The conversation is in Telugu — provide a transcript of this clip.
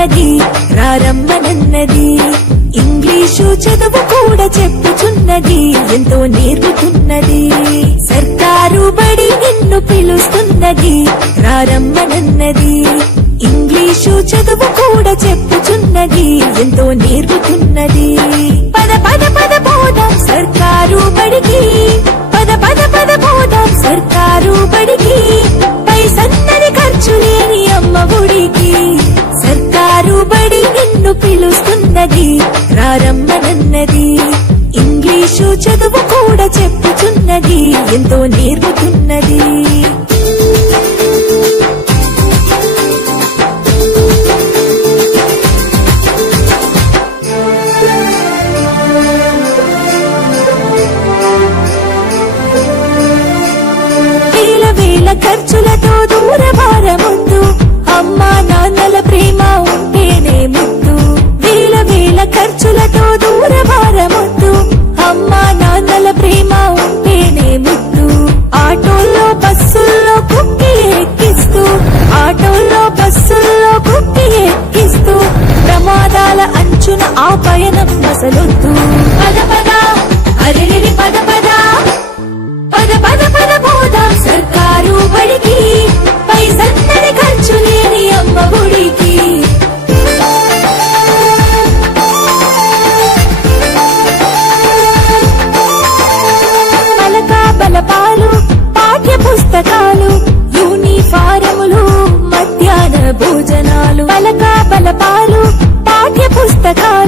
పిలుస్తున్నది రారమ్మనన్నది ఇంగ్లీషు చదువు కూడా చెప్పుచున్నది ఎంతో నేర్పుతున్నది సర్కారు బడి నిన్ను పిలుస్తున్నది రారమ్మనన్నది ఇంగ్లీషు చదువు కూడా చెప్పుచున్నది ఎంతో నేర్పుతున్నది పద పద పద పోదాం సర్కారు బడికి పద పద పద పోదాం సర్కారు బడికి పైసన్నది ఖర్చు లేని అమ్మ ఒడికి సర్కారు బడి నిన్ను పిలుస్తున్నది రారమ్మనన్నది ఇంగ్లీషు చదువు కూడా చెప్పుచున్నది ఎంతో నేర్పుతున్నది ఖర్చులతో దూరభారముద్దు అమ్మా నాన్నల ప్రేమ ఉంటేనే ముద్దు వేల వేల ఖర్చులతో దూరభారముద్దు అమ్మా నాన్నల ప్రేమ ఉంటేనే ముద్దు ఆటోల్లో బస్సుల్లో కుక్కి ఎక్కిస్తూ ఆటోల్లో బస్సుల్లో కుక్కి ఎక్కిస్తూ ప్రమాదాల అంచున ఆ పయనం అసలొద్దు పద పద అరెరి పద పద పద పద పద పోదాం సర్కారు బడికి పైసన్నది ఖర్చు లేని అమ్మ ఒడికి పలకా బలపాలు పాఠ్య పుస్తకాలు యూనిఫారములు మధ్యాహ్న భోజనాలు పలకా బలపాలు పాఠ్య పుస్తకాలు